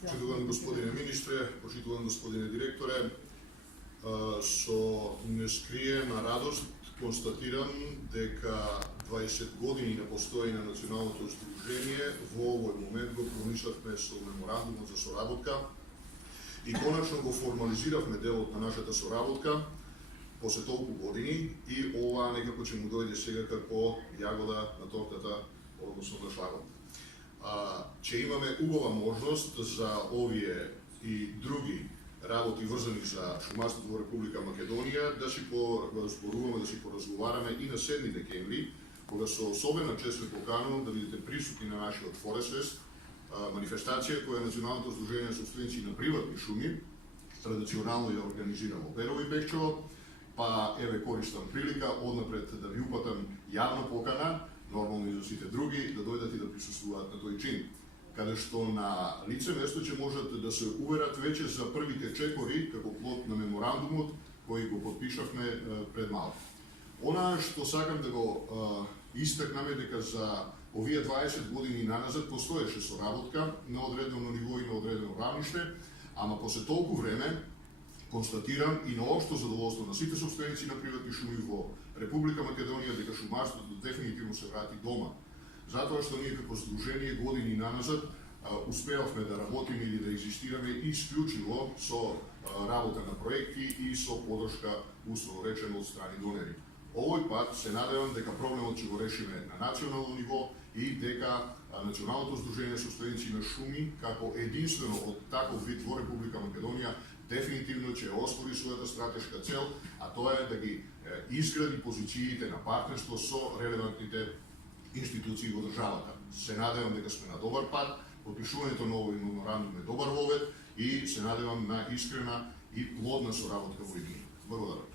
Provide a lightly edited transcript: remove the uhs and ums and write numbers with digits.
Почитуван господине министре, почитуван господине директоре, со нескриена радост констатирам дека 20 години на постоење на Националното сдружение во овој момент го промишавме со меморандумот за соработка и конечно го формализиравме делот на нашата соработка после толку години и ова некако ќе му дојде сега како јагода на тортата, односно на шлагот. Че имаме убава можност за овие и други работи врзани за шумарството во Република Македонија да си поразборуваме, да си поразговараме и на 7 декември, кога со особена чест ве поканувам да бидете присутни на нашиот Форесфест, манифестација која Националното сдружение собственици на приватни шуми традиционално ја организира во Берово и Бекчево, па еве користам прилика однапред да ви упатам јавна покана, нормално и за сите други, да дојдат и да присуствуваат на тој чин, каде што на лице место ќе можат да се уверат веќе за првите чекори како плод на меморандумот кој го подпишавме пред малку. Она што сакам да го истакнам е дека за овие 20 години наназад постоеше соработка на одредено ниво и на одредено равниште, ама после толку време констатирам и на општо задоволство на сите собственици на приватни шуми во Република Македонија дека шумарството дефинитивно се врати дома. Затоа што ние како сдружение години наназад успеавме да работиме или да екзистираме исклучиво со работа на проекти и со подршка, условно речено, од страни донери. Овој пат се надевам дека проблемот ќе го решиме на национално ниво и дека Националното сдружение собственици на шуми како единствено од таков вид во Република Македонија дефинитивно ќе оствари својата стратешка цел, а тоа е да ги изгради позициите на партнерство со релевантните институции во државата. Се надевам дека сме на добар пат, подпишувањето на овој меморандум е добар вовед и се надевам на искрена и плодна соработка во иднина. Благодарам.